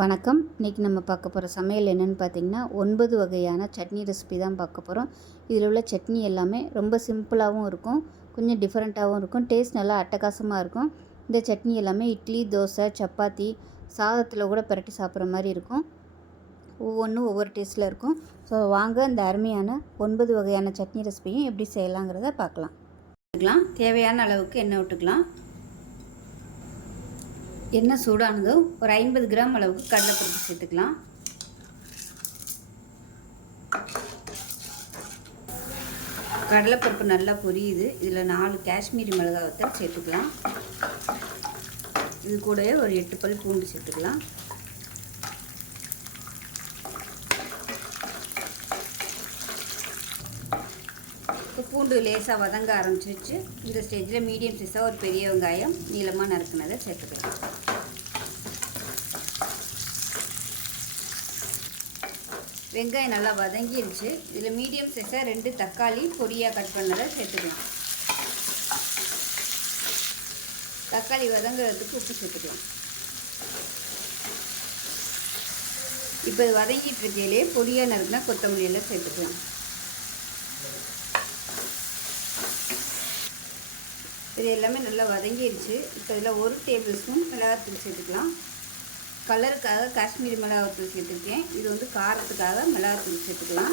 வணக்கம். இன்றைக்கி நம்ம பார்க்க போகிற சமையல் என்னென்னு பார்த்திங்கன்னா 9 வகையான சட்னி ரெசிபி தான் பார்க்க போகிறோம். இதில் உள்ள சட்னி எல்லாமே ரொம்ப சிம்பிளாகவும் இருக்கும், கொஞ்சம் டிஃப்ரெண்ட்டாகவும் இருக்கும், டேஸ்ட் நல்லா அட்டகாசமாக இருக்கும். இந்த சட்னி எல்லாமே இட்லி, தோசை, சப்பாத்தி, சாதத்தில் கூட பிரட்டி சாப்பிட்ற மாதிரி இருக்கும். ஒவ்வொன்றும் ஒவ்வொரு டேஸ்ட்டில் இருக்கும். ஸோ வாங்க இந்த அருமையான 9 வகையான சட்னி ரெசிபியும் எப்படி செய்யலாங்கிறத பார்க்கலாம். தேவையான அளவுக்கு எண்ணெய் விட்டுக்கலாம். எண்ணெய் சூடானதும் ஒரு 50 கிராம் அளவுக்கு கடலைப்பருப்பு சேர்த்துக்கலாம். கடலைப்பருப்பு நல்லா பொரியுது. இதில் 4 காஷ்மீரி மிளகாய் வத்தல் சேர்த்துக்கலாம். இது கூடவே ஒரு 8 பல் பூண்டு சேர்த்துக்கலாம். பூண்டு லேசாக வதங்க ஆரம்பிச்சிருச்சு. இந்த ஸ்டேஜில் மீடியம் சைஸாக ஒரு பெரிய வெங்காயம் நீளமாக நறுக்குனதை சேர்த்துக்கலாம். வெங்காயம் நல்லா வதங்கிருச்சு. இதில் மீடியம் சைஸாக 2 தக்காளி பொடியாக கட் பண்ணதை சேர்த்துக்கலாம். தக்காளி வதங்குறதுக்கு உப்பு சேர்த்துக்கலாம். இப்போ இது வதங்கிட்டு இருக்கையிலே பொடியாக நறுக்குனா கொத்தமல்லியெல்லாம் சேர்த்துக்கலாம். இது எல்லாமே நல்லா வதங்கிடுச்சு. இப்போ இதில் 1 டேபிள் ஸ்பூன் மிளகாத்தூள் சேர்த்துக்கலாம். கலருக்காக காஷ்மீரி மிளகாத்தூள் சேர்த்துருக்கேன். இது வந்து காரத்துக்காக மிளகாத்தூள் சேர்த்துக்கலாம்.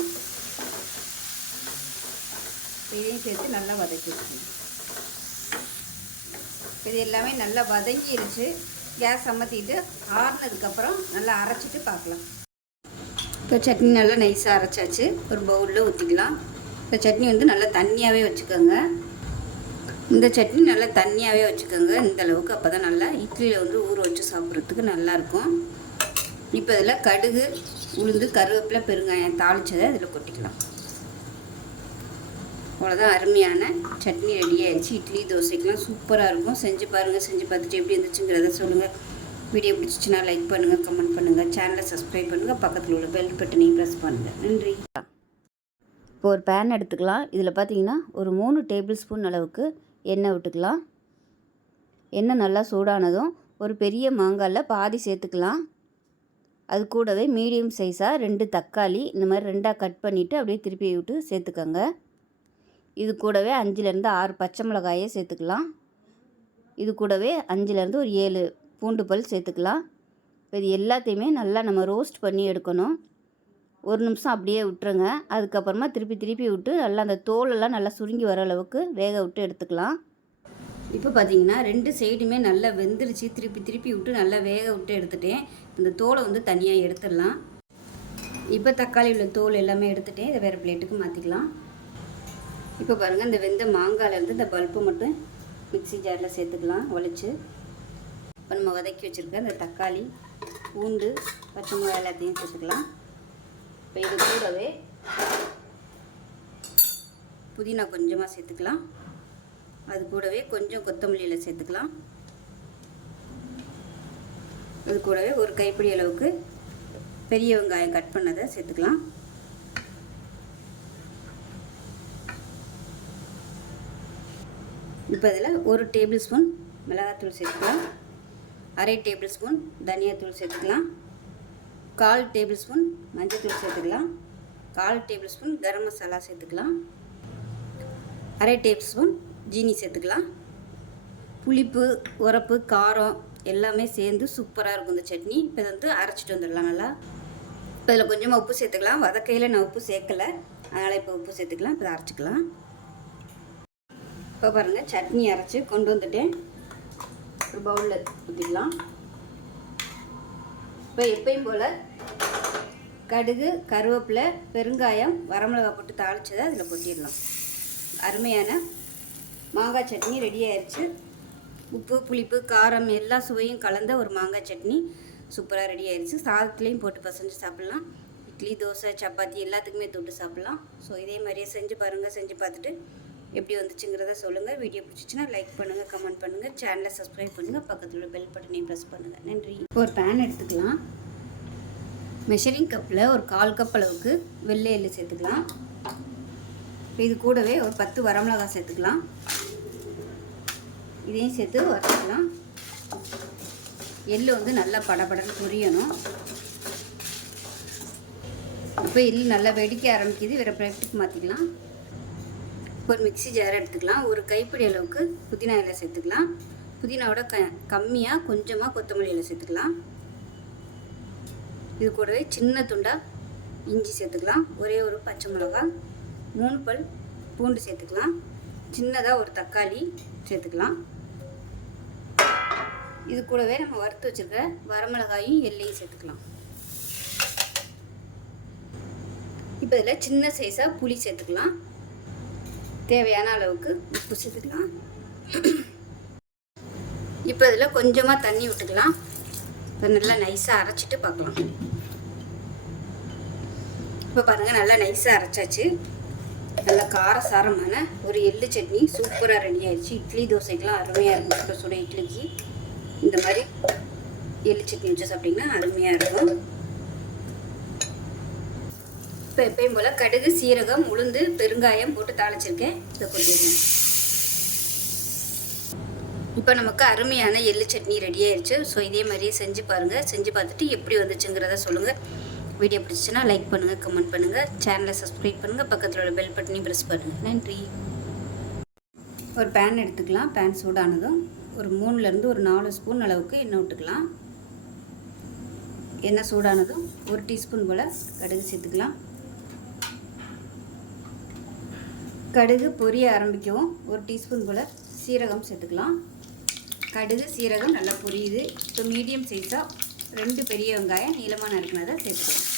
இதையும் சேர்த்து நல்லா வதக்கிடுச்சு. இது எல்லாமே நல்லா வதங்கிடுச்சு. கேஸ் அமர்த்திட்டு ஆறுனதுக்கப்புறம் நல்லா அரைச்சிட்டு பார்க்கலாம். இப்போ சட்னி நல்லா நைஸாக அரைச்சாச்சு. ஒரு பவுலில் ஊற்றிக்கலாம். இப்போ சட்னி வந்து நல்லா தண்ணியாகவே வச்சுக்கோங்க. இந்த சட்னி நல்லா தண்ணியாகவே வச்சுக்கோங்க இந்த அளவுக்கு. அப்போ தான் நல்லா இட்லியில் வந்து ஊற வச்சு சாப்பிட்றதுக்கு நல்லாயிருக்கும். இப்போ இதில் கடுகு, உளுந்து, கருவேப்பிலை, பெருங்காயம் தாளித்ததை இதில் கொட்டிக்கலாம். அவ்வளோதான், அருமையான சட்னி ரெடி ஆகிடுச்சு. இட்லி தோசைக்கெலாம் சூப்பராக இருக்கும். செஞ்சு பாருங்கள். செஞ்சு பார்த்துட்டு எப்படி இருந்துச்சுங்கிறத சொல்லுங்கள். வீடியோ பிடிச்சிச்சின்னா லைக் பண்ணுங்கள், கமெண்ட் பண்ணுங்கள், சேனலை சப்ஸ்கிரைப் பண்ணுங்கள், பக்கத்தில் உள்ள பெல் பட்டனையும் ப்ரெஸ் பண்ணுங்கள். நன்றி. இப்போ ஒரு பேன் எடுத்துக்கலாம். இதில் பார்த்தீங்கன்னா ஒரு 3 டேபிள் ஸ்பூன் அளவுக்கு எண்ணெய் விட்டுக்கலாம். எண்ணெய் நல்லா சூடானதும் ஒரு பெரிய மாங்காயில் பாதி சேர்த்துக்கலாம். அது கூடவே மீடியம் சைஸாக 2 தக்காளி இந்த மாதிரி 2ஆக கட் பண்ணிவிட்டு அப்படியே திருப்பி விட்டு சேர்த்துக்கோங்க. இது கூடவே 5லேருந்து 6 பச்சை மிளகாயை சேர்த்துக்கலாம். இது கூடவே 5லேருந்து ஒரு 7 பூண்டு பல் சேர்த்துக்கலாம். இப்போ இது எல்லாத்தையுமே நல்லா நம்ம ரோஸ்ட் பண்ணி எடுக்கணும். 1 நிமிஷம் அப்படியே விட்டுருங்க. அதுக்கப்புறமா திருப்பி விட்டு நல்லா அந்த தோலெல்லாம் நல்லா சுருங்கி வர அளவுக்கு வேக விட்டு எடுத்துக்கலாம். இப்போ பார்த்தீங்கன்னா 2 சைடுமே நல்லா வெந்துருச்சு. திருப்பி விட்டு நல்லா வேக விட்டு எடுத்துட்டேன். இந்த தோலை வந்து தனியாக எடுத்துடலாம். இப்போ தக்காளி உள்ள தோல் எல்லாமே எடுத்துட்டேன். இதை வேறு பிளேட்டுக்கு மாற்றிக்கலாம். இப்போ பாருங்கள், இந்த வெந்த மாங்காயிலேருந்து இந்த பல்ப்பு மட்டும் மிக்ஸி ஜாரில் சேர்த்துக்கலாம் உழைச்சி. இப்போ நம்ம வதக்கி வச்சுருக்க இந்த தக்காளி, பூண்டு, பச்சை மிளகாய் எல்லாத்தையும் சேர்த்துக்கலாம். இப்போ இது கூடவே புதினா கொஞ்சமாக சேர்த்துக்கலாம். அது கூடவே கொஞ்சம் கொத்தமல்லியில் சேர்த்துக்கலாம். அது கூடவே ஒரு கைப்பிடி அளவுக்கு பெரிய வெங்காயம் கட் பண்ணதை சேர்த்துக்கலாம். இப்போ இதில் 1 டேபிள் ஸ்பூன் மிளகாத்தூள் சேர்த்துக்கலாம். 1/2 டேபிள் ஸ்பூன் தனியாத்தூள் சேர்த்துக்கலாம். 1/4 டேபிள் ஸ்பூன் மஞ்சள்தூள் சேர்த்துக்கலாம். 1/4 டேபிள் ஸ்பூன் கரம் மசாலா சேர்த்துக்கலாம். 1/2 டேபிள் ஸ்பூன் ஜீனி சேர்த்துக்கலாம். புளிப்பு, உரப்பு, காரம் எல்லாமே சேர்ந்து சூப்பராக இருக்கும் இந்த சட்னி. இப்போ இதை வந்து அரைச்சிட்டு வந்துடலாம் நல்லா. இப்போ இதில் கொஞ்சமாக உப்பு சேர்த்துக்கலாம். வதக்கையில் நான் உப்பு சேர்க்கலை, அதனால் இப்போ உப்பு சேர்த்துக்கலாம். இப்போ அரைச்சிக்கலாம். இப்போ பாருங்கள், சட்னி அரைச்சி கொண்டு வந்துட்டேன். ஒரு பவுலில் ஊற்றிக்கலாம். இப்போ எப்பயும் போல் கடுகு, கருவேப்பிலை, பெருங்காயம், வரமிளகாய் போட்டு தாளித்ததை அதில் கொட்டிடலாம். அருமையான மாங்காய் சட்னி ரெடி ஆயிடுச்சு. உப்பு, புளிப்பு, காரம் எல்லா சுவையும் கலந்த ஒரு மாங்காய் சட்னி சூப்பராக ரெடி ஆயிடுச்சு. சாதத்துலேயும் போட்டு பசஞ்சு சாப்பிட்லாம். இட்லி, தோசை, சப்பாத்தி எல்லாத்துக்குமே தொட்டு சாப்பிட்லாம். ஸோ இதே மாதிரியே செஞ்சு பாருங்கள். செஞ்சு பார்த்துட்டு எப்படி வந்துச்சுங்கிறத சொல்லுங்கள். வீடியோ பிடிச்சிச்சின்னா லைக் பண்ணுங்கள், கமெண்ட் பண்ணுங்கள், சேனலை சப்ஸ்கிரைப் பண்ணுங்கள், பக்கத்தில் உள்ள பெல் பட்டனையும் ப்ரெஸ் பண்ணுங்கள். நன்றி. இப்போ ஒரு பேன் எடுத்துக்கலாம். மெஷரிங் கப்பில் ஒரு 1/4 கப் அளவுக்கு வெள்ளை எள்ளு சேர்த்துக்கலாம். இது கூடவே ஒரு 10 வரமிளகாய் சேர்த்துக்கலாம். இதையும் சேர்த்து வறுத்துக்கலாம். எள்ளு வந்து நல்லா படபடன்னு பொரியணும். இப்போ எள்ளு நல்லா வெடிக்க ஆரம்பிக்குது. வேறு பிளேட்டுக்கு மாற்றிக்கலாம். ஒரு மிக்ஸி ஜார் எடுத்துக்கலாம். ஒரு கைப்பிடி அளவுக்கு புதினா இலை சேர்த்துக்கலாம். புதினாவோட கம்மியாக கொஞ்சமாக கொத்தமல்லி இலை சேர்த்துக்கலாம். இது கூடவே சின்ன துண்டாக இஞ்சி சேர்த்துக்கலாம். ஒரே ஒரு பச்சை மிளகாய், 3 பல் பூண்டு சேர்த்துக்கலாம். சின்னதாக ஒரு தக்காளி சேர்த்துக்கலாம். இது கூடவே நம்ம வறுத்து வச்சுருக்க வரமிளகாயும் எல்லையும் சேர்த்துக்கலாம். இப்போ இதில் சின்ன சைஸாக புளி சேர்த்துக்கலாம். தேவையான அளவுக்கு உப்பு சேர்த்துக்கலாம். இப்போ இதில் கொஞ்சமாக தண்ணி விட்டுக்கலாம். இப்போ நல்லா நைஸாக அரைச்சிட்டு பார்க்கலாம். இப்போ பாருங்கள், நல்லா நைஸாக அரைச்சாச்சு. நல்லா காரசாரமான ஒரு எள்ளு சட்னி சூப்பராக ரெடி ஆயிடுச்சு. இட்லி தோசைக்கெலாம் அருமையாக இருக்கும். சுட சுட இட்லிக்கு இந்த மாதிரி எள்ளு சட்னி வச்சு சாப்பிட்டிங்கன்னா அருமையாக இருக்கும். இப்போ எப்பயும் போல் கடுகு, சீரகம், உளுந்து, பெருங்காயம் போட்டு தாளிச்சிருக்கேன். இதை கொட்டிடுறேன். இப்போ நமக்கு அருமையான எள்ளு சட்னி ரெடி ஆயிடுச்சு. ஸோ இதே மாதிரியே செஞ்சு பாருங்கள். செஞ்சு பார்த்துட்டு எப்படி வந்துச்சுங்கிறத சொல்லுங்கள். வீடியோ பிடிச்சிச்சுன்னா லைக் பண்ணுங்கள், கமெண்ட் பண்ணுங்கள், சேனலை சப்ஸ்கிரைப் பண்ணுங்கள், பக்கத்தில் உள்ள பெல் பட்டனையும் ப்ரெஸ் பண்ணுங்கள். நன்றி. ஒரு பேன் எடுத்துக்கலாம். பேன் சூடானதும் ஒரு 3லேருந்து ஒரு 4 ஸ்பூன் அளவுக்கு எண்ணெய் விட்டுக்கலாம். எண்ணெய் சூடானதும் 1 டீஸ்பூன் போல் கடுகு சேர்த்துக்கலாம். கடுகு பொரிய ஆரம்பிக்கவும் 1 டீஸ்பூன் போல் சீரகம் சேர்த்துக்கலாம். கடுகு சீரகம் நல்லா பொரியுது. இப்போ மீடியம் சைஸாக 2 பெரிய வெங்காயம் நீளமாக நறுக்கினதை சேர்த்துக்கலாம்.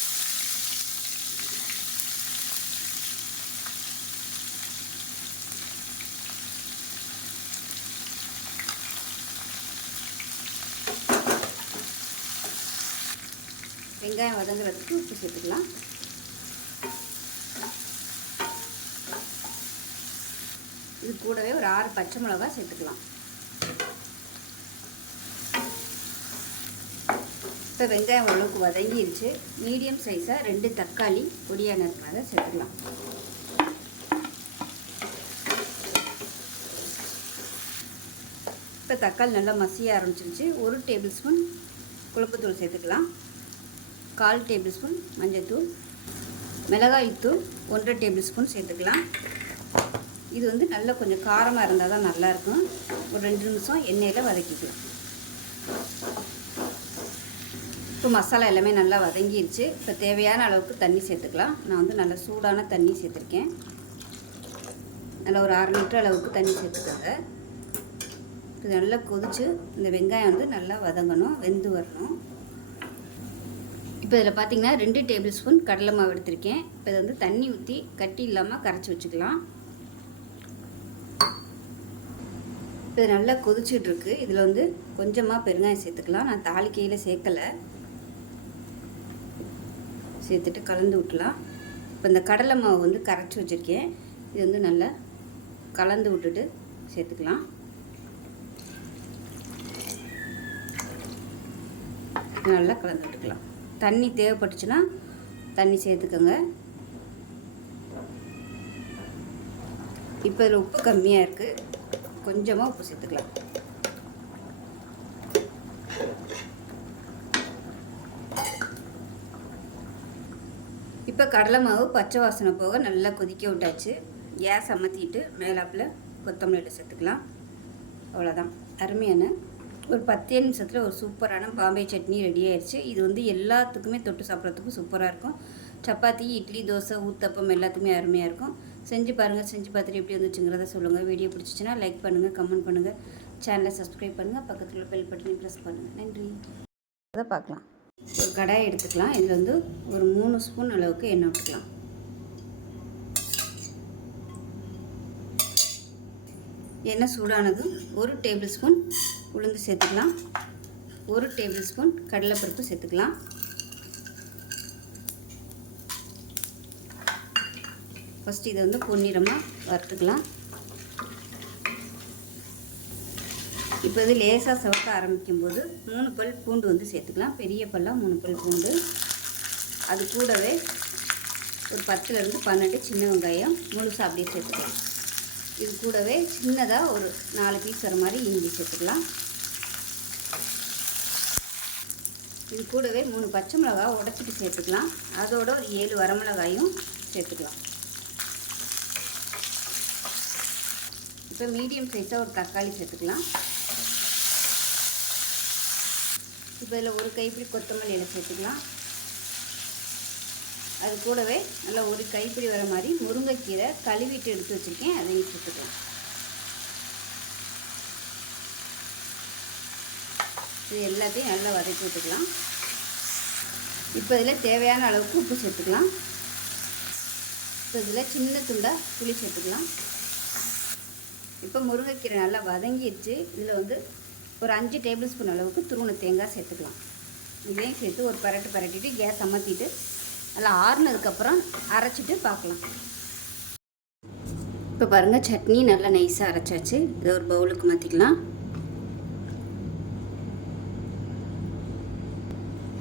வெங்காயம் வதங்குறதுக்கு உப்பு சேர்த்துக்கலாம். இது கூடவே ஒரு 6 பச்சை மிளகாய் சேர்த்துக்கலாம். இப்போ வெங்காயம் ஓரளவுக்கு வதங்கிடுச்சு. மீடியம் சைஸாக 2 தக்காளி பொடியாக நறுக்கினதை சேர்த்துக்கலாம். இப்போ தக்காளி நல்லா மசிய ஆரம்பிச்சிருச்சு. 1 டேபிள் ஸ்பூன் குழம்புத்தூள் சேர்த்துக்கலாம். 1/4 டேபிள் ஸ்பூன் மஞ்சள்தூள், மிளகாய்த்தூள் 1 டேபிள் ஸ்பூன் சேர்த்துக்கலாம். இது வந்து நல்லா கொஞ்சம் காரமாக இருந்தால் தான் நல்லாயிருக்கும். ஒரு 2 நிமிஷம் எண்ணெயில் வதக்கிக்கலாம். இப்போ மசாலா எல்லாமே நல்லா வதங்கிடுச்சு. இப்போ தேவையான அளவுக்கு தண்ணி சேர்த்துக்கலாம். நான் வந்து நல்லா சூடான தண்ணி சேர்த்துருக்கேன். நல்லா ஒரு 1/2 லிட்டர் அளவுக்கு தண்ணி சேர்த்துக்கோங்க. இது நல்லா கொதித்து இந்த வெங்காயம் வந்து நல்லா வதங்கணும், வெந்து வரணும். இப்போ இதில் பார்த்திங்கன்னா 2 டேபிள் ஸ்பூன் கடலை மாவு எடுத்திருக்கேன். இப்போ இதை வந்து தண்ணி ஊற்றி கட்டி இல்லாமல் கரைச்சி வச்சுக்கலாம். இப்போ இது நல்லா கொதிச்சுட்ருக்கு. இதில் வந்து கொஞ்சமாக பெருங்காயம் சேர்த்துக்கலாம். நான் தாளிக்கையில் சேர்க்கலை. சேர்த்துட்டு கலந்து விட்டுலாம். இப்போ இந்த கடலை மாவு வந்து கரைச்சி வச்சுருக்கேன். இது வந்து நல்லா கலந்து விட்டுட்டு சேர்த்துக்கலாம். நல்லா கலந்து விட்டுக்கலாம். தண்ணி தேவைப்பட்டுச்சுன்னா தண்ணி சேர்த்துக்கோங்க. இப்போ இதில் உப்பு கம்மியாக இருக்குது. கொஞ்சமாக உப்பு சேர்த்துக்கலாம். இப்போ கடலை மாவு பச்சை வாசனை போக நல்லா கொதிக்க விட்டாச்சு. கேஸ் அமர்த்திட்டு மேலாப்பில் கொத்தமல்லி சேர்த்துக்கலாம். அவ்வளோதான். அருமையான ஒரு 10 நிமிஷத்தில் ஒரு சூப்பரான பாம்பே சட்னி ரெடி ஆயிடுச்சு. இது வந்து எல்லாத்துக்குமே தொட்டு சாப்பிட்றதுக்கும் சூப்பராக இருக்கும். சப்பாத்தி, இட்லி, தோசை, ஊத்தப்பம் எல்லாத்துக்குமே அருமையாக இருக்கும். செஞ்சு பாருங்கள். செஞ்சு பார்த்துட்டு எப்படி வந்துச்சுங்கிறத சொல்லுங்கள். வீடியோ பிடிச்சிச்சின்னா லைக் பண்ணுங்கள், கமெண்ட் பண்ணுங்கள், சேனலை சப்ஸ்கிரைப் பண்ணுங்கள், பக்கத்தில் பெல் பட்டனை ப்ரெஸ் பண்ணுங்கள். நன்றி. அதை பார்க்கலாம். ஒரு கடாய் எடுத்துக்கலாம். இதில் வந்து ஒரு 3 ஸ்பூன் அளவுக்கு எண்ணெய் விட்டுக்கலாம். எண்ணெய் சூடானதும் 1 டேபிள் ஸ்பூன் உளுந்து சேர்த்துக்கலாம். 1 டேபிள் ஸ்பூன் கடலைப்பருப்பு சேர்த்துக்கலாம். ஃபஸ்ட்டு இதை வந்து பொன்னிறமாக வறுத்துக்கலாம். இப்போ இது லேசாக சிவக்க ஆரம்பிக்கும்போது 3 பல் பூண்டு வந்து சேர்த்துக்கலாம். பெரிய பல்லாக 3 பல் பூண்டு. அது கூடவே ஒரு 10லேருந்து 12 சின்ன வெங்காயம் முழுசாக அப்படியே சேர்த்துக்கலாம். இது கூடவே சின்னதாக ஒரு 4 பீஸ் வர மாதிரி இஞ்சி சேர்த்துக்கலாம். இது கூடவே 3 பச்சை மிளகாய் உடச்சிட்டு சேர்த்துக்கலாம். அதோட ஒரு 7 வரமிளகாயும் சேர்த்துக்கலாம். இப்போ மீடியம் சைஸாக ஒரு தக்காளி சேர்த்துக்கலாம். இப்போ இதில் ஒரு கைப்பிடி கொத்தமல்லி இலை சேர்த்துக்கலாம். அது கூடவே நல்லா ஒரு கைப்பிடி வர மாதிரி முருங்கைக்கீரை கழுவிட்டு எடுத்து வச்சுருக்கேன், அதையும் சேர்த்துக்கலாம். இது எல்லாத்தையும் நல்லா வதக்கி விட்டுக்கலாம். இப்போ இதில் தேவையான அளவுக்கு உப்பு சேர்த்துக்கலாம். இப்போ இதில் சின்ன துண்டாக புளி சேர்த்துக்கலாம். இப்போ முருங்கைக்கீரை நல்லா வதங்கிடுச்சு. இதில் வந்து ஒரு 5 டேபிள் ஸ்பூன் அளவுக்கு துருவன தேங்காய் சேர்த்துக்கலாம். இதையும் சேர்த்து ஒரு பரட்டிட்டு கேஸ் அமர்த்திட்டு நல்லா ஆறுனதுக்கப்புறம் அரைச்சிட்டு பார்க்கலாம். இப்போ பாருங்கள், சட்னி நல்லா நைஸாக அரைச்சாச்சு. இதை ஒரு பவுலுக்கு மாற்றிக்கலாம்.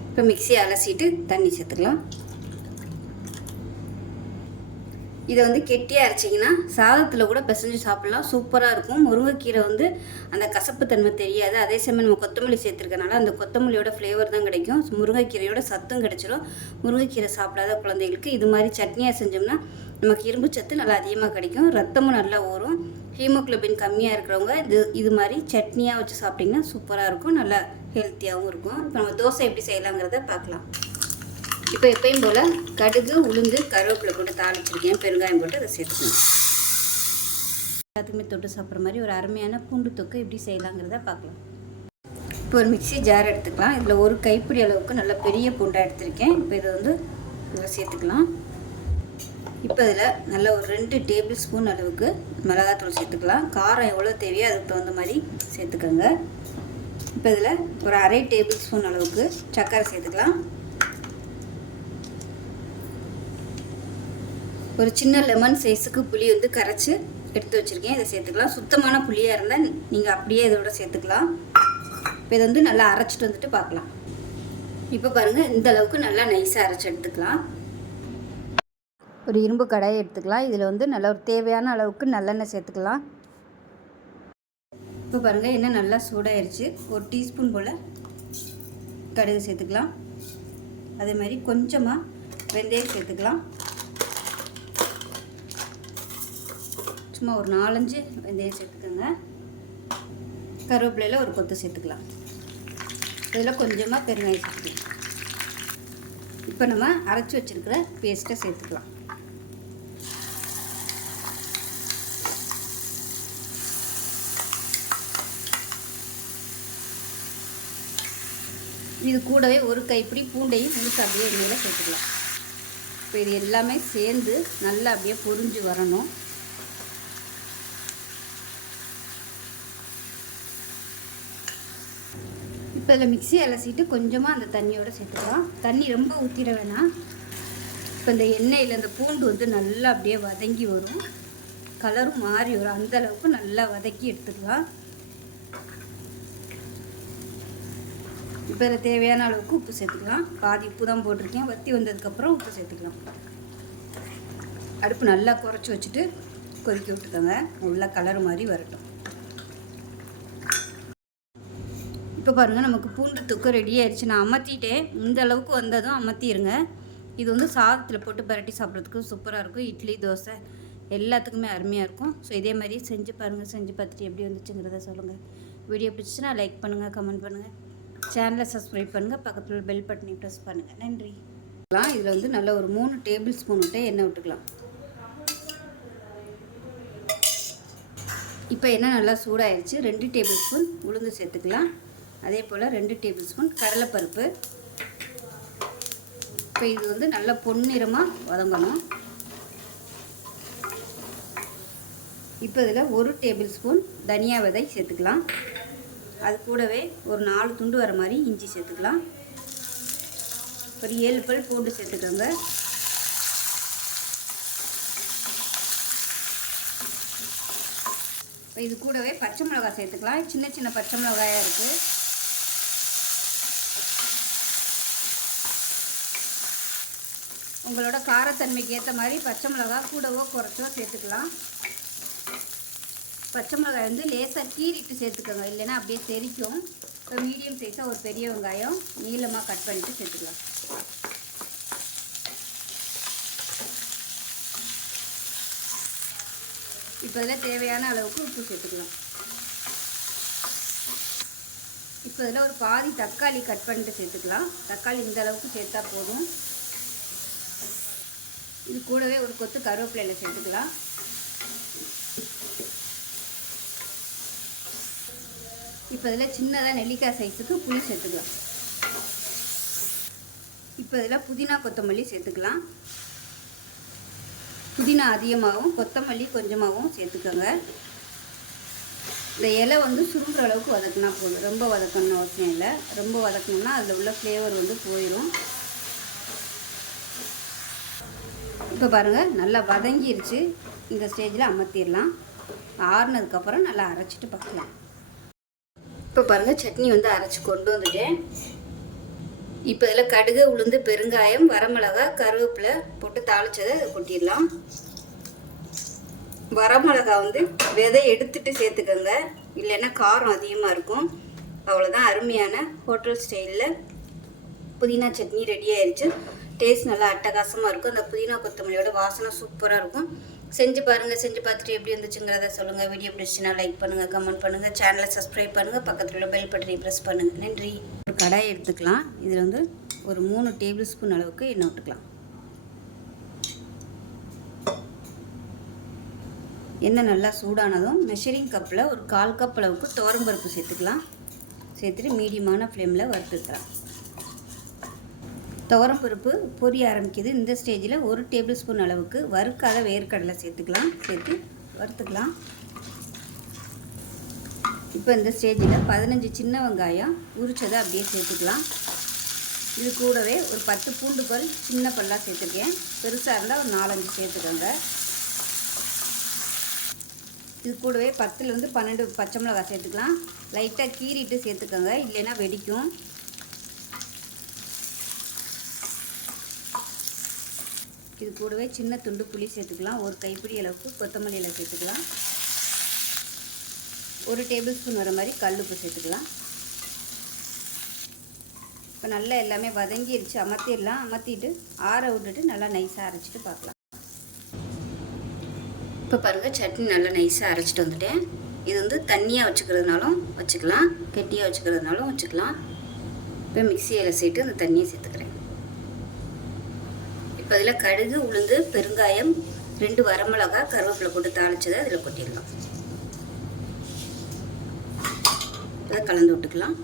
இப்போ மிக்ஸி அலசிட்டு தண்ணி சேர்த்துக்கலாம். இதை வந்து கெட்டியாக அரைச்சிங்கன்னா சாதத்தில் கூட பிசைஞ்சு சாப்பிட்லாம், சூப்பராக இருக்கும். முருங்கைக்கீரை வந்து அந்த கசப்பு தன்மை தெரியாது. அதே சமயம் நம்ம கொத்தமல்லி சேர்த்துருக்கனால அந்த கொத்தமல்லியோட ஃப்ளேவர் தான் கிடைக்கும். முருங்கைக்கீரையோட சத்தும் கிடைச்சிடும். முருங்கைக்கீரை சாப்பிடாத குழந்தைகளுக்கு இது மாதிரி சட்னியாக செஞ்சோம்னா நமக்கு இரும்பு சத்து நல்லா அதிகமாக கிடைக்கும். ரத்தமும் நல்லா ஊறும். ஹீமோக்ளோபின் கம்மியாக இருக்கிறவங்க இது மாதிரி சட்னியாக வச்சு சாப்பிட்டிங்கன்னா சூப்பராக இருக்கும், நல்லா ஹெல்த்தியாகவும் இருக்கும். இப்போ நம்ம தோசை எப்படி செய்யலாங்கிறத பார்க்கலாம். இப்போ எப்பயும் போல் கடுகு, உளுந்து, கருவேப்பிலை போட்டு தாளிச்சிருக்கேன். பெருங்காயம் போட்டு அதை சேர்த்துக்கணும். எல்லாத்துக்குமே தொட்டு சாப்பிட்ற மாதிரி ஒரு அருமையான பூண்டு தொக்கு எப்படி செய்யலாங்கிறத பார்க்கலாம். இப்போ ஒரு மிக்ஸி ஜார் எடுத்துக்கலாம். இதில் ஒரு கைப்பிடி அளவுக்கு நல்ல பெரிய பூண்டாக எடுத்திருக்கேன். இப்போ இதை வந்து இதில் சேர்த்துக்கலாம். இப்போ இதில் நல்ல ஒரு 2 டேபிள் ஸ்பூன் அளவுக்கு மிளகாத்தூள் சேர்த்துக்கலாம். காரம் எவ்வளோ தேவையோ அதுக்கு தகுந்த மாதிரி சேர்த்துக்கோங்க. இப்போ இதில் ஒரு அரை டேபிள் ஸ்பூன் அளவுக்கு சர்க்கரை சேர்த்துக்கலாம். ஒரு சின்ன லெமன் சைஸுக்கு புளி வந்து கரைச்சி எடுத்து வச்சுருக்கேன், இதை சேர்த்துக்கலாம். சுத்தமான புளியாக இருந்தால் நீங்கள் அப்படியே இதோட சேர்த்துக்கலாம். இப்போ இதை வந்து நல்லா அரைச்சிட்டு வந்துட்டு பார்க்கலாம். இப்போ பாருங்கள், இந்த அளவுக்கு நல்லா நைஸாக அரைச்சி எடுத்துக்கலாம். ஒரு இரும்பு கடாயை எடுத்துக்கலாம். இதில் வந்து நல்ல ஒரு தேவையான அளவுக்கு நல்லெண்ணெய் சேர்த்துக்கலாம். இப்போ பாருங்கள், எண்ணெய் நல்லா சூடாயிருச்சு. ஒரு டீஸ்பூன் போல் கடுகு சேர்த்துக்கலாம். அதே மாதிரி கொஞ்சமாக வெந்தயம் சேர்த்துக்கலாம். சும்மா ஒரு 4-5 வெந்தயம் சேர்த்துக்கோங்க. கருவேப்பிலையில் ஒரு கொத்து சேர்த்துக்கலாம். இதில் கொஞ்சமாக பெருங்காயம் சேர்த்துக்கலாம். இப்போ நம்ம அரைச்சி வச்சுருக்கிற பேஸ்ட்டை சேர்த்துக்கலாம். இது கூடவே ஒரு கைப்பிடி பூண்டையும் முழுக்க அப்படியே எண்ணெயில் சேர்த்துக்கலாம். இப்போ இது எல்லாமே சேர்ந்து நல்லா அப்படியே பொரிஞ்சு வரணும். இப்போ இதில் மிக்ஸி அலசிட்டு கொஞ்சமாக அந்த தண்ணியோடு சேர்த்துக்கலாம். தண்ணி ரொம்ப ஊற்றிட வேணாம். இப்போ இந்த எண்ணெயில் இந்த பூண்டு வந்து நல்லா அப்படியே வதங்கி வரும், கலரும் மாறி வரும். அந்தளவுக்கு நல்லா வதக்கி எடுத்துக்கலாம். இப்போ இதில் தேவையான அளவுக்கு உப்பு சேர்த்துக்கலாம். பாதி உப்பு தான் போட்டிருக்கேன். வற்றி வந்ததுக்கப்புறம் உப்பு சேர்த்துக்கலாம். அடுப்பு நல்லா குறைச்சி வச்சுட்டு கொதிக்க விட்டுக்கோங்க. நல்லா கலர் மாதிரி வரட்டும். இப்போ பாருங்கள், நமக்கு பூண்டு தொக்கு ரெடி ஆயிடுச்சு. நான் அமர்த்திட்டேன். இந்த அளவுக்கு வந்ததும் அமர்த்திடுங்க. இது வந்து சாதத்தில் போட்டு பரட்டி சாப்பிட்றதுக்கு சூப்பராக இருக்கும். இட்லி, தோசை எல்லாத்துக்குமே அருமையாக இருக்கும். ஸோ இதே மாதிரி செஞ்சு பாருங்கள். செஞ்சு பார்த்துட்டு எப்படி வந்துச்சுங்கிறத சொல்லுங்கள். வீடியோ பிடிச்சிச்சுன்னா லைக் பண்ணுங்கள், கமெண்ட் பண்ணுங்கள், சேனலை சப்ஸ்கிரைப் பண்ணுங்கள், பக்கத்தில் பெல் பட்டனை ப்ரெஸ் பண்ணுங்கள். நன்றி. இதில் வந்து நல்ல ஒரு 3 டேபிள் ஸ்பூன் விட்டு எண்ணெய் விட்டுக்கலாம். இப்போ எண்ணெய் நல்லா சூடாகிடுச்சு. 2 டேபிள் ஸ்பூன் உளுந்து சேர்த்துக்கலாம். அதே போல் 2 டேபிள் ஸ்பூன் கடலைப்பருப்பு. இப்போ இது வந்து நல்லா பொன்னிறமாக வதங்கணும். இப்போ இதில் 1 டேபிள் ஸ்பூன் தனியா விதை சேர்த்துக்கலாம். அது கூடவே ஒரு 4 துண்டு வர மாதிரி இஞ்சி சேர்த்துக்கலாம். ஒரு 7 பல் பூண்டு சேர்த்துக்கோங்க. இப்போ இது கூடவே பச்சை மிளகாய் சேர்த்துக்கலாம். சின்ன சின்ன பச்சை மிளகாயாக இருக்குது. உங்களோட காரத்தன்மைக்கு ஏற்ற மாதிரி பச்சை மிளகாய் கூடவோ குறைச்சோ சேர்த்துக்கலாம். பச்சை மிளகாய் வந்து லேசாக கீறிட்டு சேர்த்துக்கோங்க, இல்லைன்னா அப்படியே தெரிக்கும். இப்போ மீடியம் சைஸாக ஒரு பெரிய வெங்காயம் நீளமாக கட் பண்ணிவிட்டு சேர்த்துக்கலாம். இப்போ இதில் தேவையான அளவுக்கு உப்பு சேர்த்துக்கலாம். இப்போ இதில் ஒரு பாதி தக்காளி கட் பண்ணிட்டு சேர்த்துக்கலாம். தக்காளி இந்த அளவுக்கு சேர்த்தா போதும். இது கூடவே ஒரு கொத்து கருவேப்பிலையில் சேர்த்துக்கலாம். இப்போ இதில் சின்னதாக நெல்லிக்காய் சைஸுக்கு புளி சேர்த்துக்கலாம். இப்போ இதில் புதினா கொத்தமல்லி சேர்த்துக்கலாம். புதினா அதிகமாகவும் கொத்தமல்லி கொஞ்சமாகவும் சேர்த்துக்கோங்க. இந்த இலை வந்து சுருங்குற அளவுக்கு வதக்கினா போதும். ரொம்ப வதக்கணும்னு அவசியம் இல்லை. ரொம்ப வதக்கணும்னா அதில் உள்ள ஃப்ளேவர் வந்து போயிடும். இப்போ பாருங்கள் நல்லா வதங்கிருச்சு. இந்த ஸ்டேஜில் அமர்த்திடலாம். ஆறுனதுக்கப்புறம் நல்லா அரைச்சிட்டு பார்க்கலாம். இப்போ பாருங்கள் சட்னி வந்து அரைச்சி கொண்டு வந்துட்டேன். இப்போ இதில் கடுகு, உளுந்து, பெருங்காயம், வரமிளகா, கருவேப்பிலை போட்டு தாளித்ததை அதை கொட்டிடலாம். வரமிளகா வந்து விதை எடுத்துட்டு சேர்த்துக்கோங்க, இல்லைன்னா காரம் அதிகமாக இருக்கும். அவ்வளோதான், அருமையான ஹோட்டல் ஸ்டைலில் புதினா சட்னி ரெடி ஆயிடுச்சு. டேஸ்ட் நல்லா அட்டகாசமாக இருக்கும். அந்த புதினா கொத்தமல்லியோட வாசனை சூப்பராக இருக்கும். செஞ்சு பாருங்கள். செஞ்சு பார்த்துட்டு எப்படி இருந்துச்சுங்கிறத சொல்லுங்கள். வீடியோ பிடிச்சிச்சுன்னா லைக் பண்ணுங்கள், கமெண்ட் பண்ணுங்கள், சேனலை சப்ஸ்கிரைப் பண்ணுங்கள், பக்கத்தில் உள்ள பெல் பட்டனை ப்ரெஸ் பண்ணுங்கள். நன்றி. ஒரு கடாயை எடுத்துக்கலாம். இதில் வந்து ஒரு 3 டேபிள் ஸ்பூன் அளவுக்கு எண்ணெய் விட்டுக்கலாம். எண்ணெய் நல்லா சூடானதும் மெஷரிங் கப்பில் ஒரு 1/4 கப் அளவுக்கு துவரம்பருப்பு சேர்த்துக்கலாம். சேர்த்துட்டு மீடியமான ஃப்ளேமில் வறுத்துக்கலாம். துவரம்பருப்பு பொரிய ஆரம்பிக்குது. இந்த ஸ்டேஜில் 1 டேபிள் ஸ்பூன் அளவுக்கு வறுக்காத வேர்க்கடலை சேர்த்துக்கலாம். சேர்த்து வறுத்துக்கலாம். இப்போ இந்த ஸ்டேஜில் 15 சின்ன வெங்காயம் உரிச்சதை அப்படியே சேர்த்துக்கலாம். இது கூடவே ஒரு 10 பூண்டு பல் சின்ன பல்லாக சேர்த்துருக்கேன். பெருசாக இருந்தால் ஒரு 4-5 சேர்த்துக்கோங்க. இது கூடவே 10லேருந்து 12 பச்சை மிளகாய் சேர்த்துக்கலாம். லைட்டாக கீறிட்டு சேர்த்துக்கோங்க, இல்லைன்னா வெடிக்கும். இது கூடவே சின்ன துண்டு புளி சேர்த்துக்கலாம். ஒரு கைப்பிடி அளவுக்கு கொத்தமல்லி இலை சேர்த்துக்கலாம். 1 டேபிள் ஸ்பூன் வர மாதிரி கல்லுப்பு சேர்த்துக்கலாம். இப்போ நல்லா எல்லாமே வதங்கிடுச்சு. அமர்த்திடலாம். அமர்த்திட்டு ஆற விட்டுட்டு நல்லா நைஸாக அரைச்சிட்டு பார்க்கலாம். இப்போ பாருங்கள் சட்னி நல்லா நைஸாக அரைச்சிட்டு வந்துட்டேன். இது வந்து தண்ணியாக வச்சுக்கிறதுனாலும் வச்சுக்கலாம், கெட்டியாக வச்சுக்கிறதுனாலும் வச்சுக்கலாம். இப்போ மிக்சியில் சேர்த்து அந்த தண்ணியை சேர்த்துக்கிறேன். இப்போ அதில் கடுகு, உளுந்து, பெருங்காயம், 2 வரமிளகா, கருவேப்பிலை போட்டு தாளிச்சதை அதில் கொட்டிடலாம். அதை கலந்து விட்டுக்கலாம்.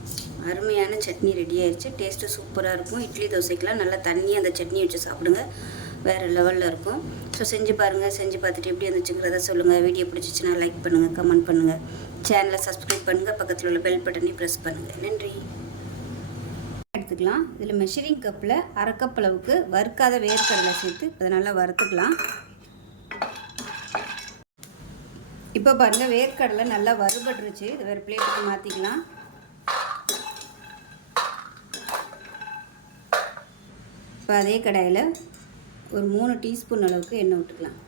அருமையான சட்னி ரெடி ஆயிடுச்சு. டேஸ்ட்டு சூப்பராக இருக்கும். இட்லி தோசைக்கெலாம் நல்லா தண்ணி அந்த சட்னி வச்சு சாப்பிடுங்க, வேறு லெவலில் இருக்கும். ஸோ செஞ்சு பாருங்கள். செஞ்சு பார்த்துட்டு எப்படி இருந்துச்சுங்கிறத சொல்லுங்கள். வீடியோ பிடிச்சிச்சின்னா லைக் பண்ணுங்கள், கமெண்ட் பண்ணுங்கள், சேனலை சப்ஸ்கிரைப் பண்ணுங்கள், பக்கத்தில் உள்ள பெல் பட்டனை ப்ரெஸ் பண்ணுங்கள். நன்றி. எடுத்துக்கலாம். இதில் மெஷரிங் கப்பில் 1/2 கப் அளவுக்கு வறுக்காத வேர்க்கடலை சேர்த்து அதை நல்லா வறுத்துக்கலாம். இப்போ பாருங்கள் வேர்க்கடலை நல்லா வறுபட்டுருச்சு. இது வேறு பிளேட்டுக்கு மாற்றிக்கலாம். இப்போ அதே கடாயில் ஒரு 3 டீஸ்பூன் அளவுக்கு எண்ணெய் விட்டுக்கலாம்.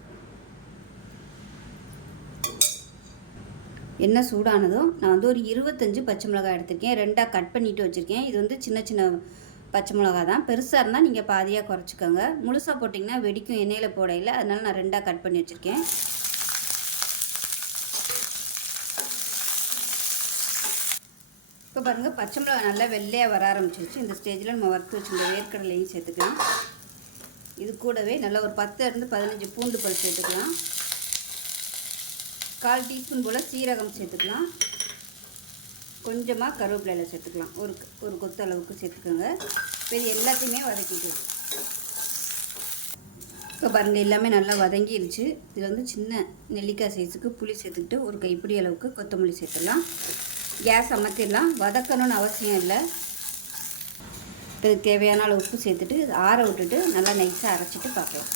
எண்ணெய் சூடானதும் நான் வந்து ஒரு 25 பச்சை மிளகாய் எடுத்திருக்கேன். 2ஆக கட் பண்ணிவிட்டு வச்சுருக்கேன். இது வந்து சின்ன சின்ன பச்சை மிளகா தான். பெருசாக இருந்தால் நீங்கள் பாதியாக குறைச்சிக்கோங்க. முழுசாக போட்டிங்கன்னா வெடிக்கும் எண்ணெயில் போடையில். அதனால் நான் 2ஆக கட் பண்ணி வச்சுருக்கேன். இப்போ பாருங்கள் பச்சை மிளகாய் நல்லா வெள்ளையாக வர ஆரம்பிச்சிருச்சு. இந்த ஸ்டேஜில் நம்ம வறுத்து வச்சுருந்த வேர்க்கடலையும் சேர்த்துக்கலாம். இது கூடவே நல்லா ஒரு 10லேருந்து 15 பூண்டு பல் சேர்த்துக்கலாம். 1/4 டீஸ்பூன் போல் சீரகம் சேர்த்துக்கலாம். கொஞ்சமாக கருவேப்பிலை சேர்த்துக்கலாம். ஒரு கொத்து அளவுக்கு சேர்த்துக்கோங்க. இப்போ இது எல்லாத்தையுமே வதக்கிக்கலாம். இப்போ பாருங்கள் எல்லாமே நல்லா வதங்கிருச்சு. இதில் வந்து சின்ன நெல்லிக்காய் சைஸுக்கு புளி சேர்த்துக்கிட்டு ஒரு கைப்பிடி அளவுக்கு கொத்தமல்லி சேர்த்துடலாம். கேஸ் அமர்த்திடலாம். வதக்கணும்னு அவசியம் இல்லை. இதுக்கு தேவையான அளவு உப்பு சேர்த்துட்டு ஆற விட்டுட்டு நல்லா நைஸாக அரைச்சிட்டு பார்க்கலாம்.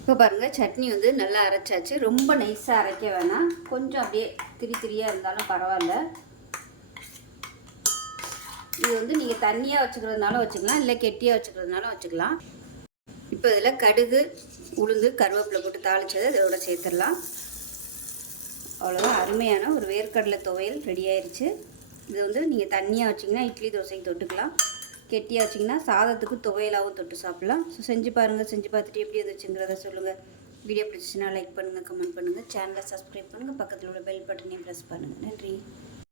இப்போ பாருங்கள் சட்னி வந்து நல்லா அரைச்சாச்சு. ரொம்ப நைஸாக அரைக்க வேணாம், கொஞ்சம் அப்படியே திரியாக இருந்தாலும் பரவாயில்ல. இது வந்து நீங்கள் தண்ணியாக வச்சுக்கிறதுனாலும் வச்சுக்கலாம், இல்லை கெட்டியாக வச்சுக்கிறதுனாலும் வச்சுக்கலாம். இப்போ இதில் கடுகு, உளுந்து, கருவேப்பிலை போட்டு தாளித்ததை இதோட சேர்த்துடலாம். அவ்வளோதான், அருமையான ஒரு வேர்க்கடலை துவையல் ரெடி ஆயிடுச்சு. இது வந்து நீங்கள் தண்ணியாக வச்சிங்கன்னா இட்லி தோசைக்கு தொட்டுக்கலாம், கெட்டியாக வச்சிங்கன்னா சாதத்துக்கு துவையலாகவும் தொட்டு சாப்பிட்லாம். ஸோ செஞ்சு பாருங்கள், செஞ்சு பார்த்துட்டு எப்படி இருந்துச்சுங்கிறத சொல்லுங்கள். வீடியோ பிடிச்சிச்சின்னா லைக் பண்ணுங்கள், கமெண்ட் பண்ணுங்கள், சேனலை சப்ஸ்கிரைப் பண்ணுங்கள், பக்கத்தில் உள்ள பெல் பட்டனையும் ப்ரெஸ் பண்ணுங்கள். நன்றி.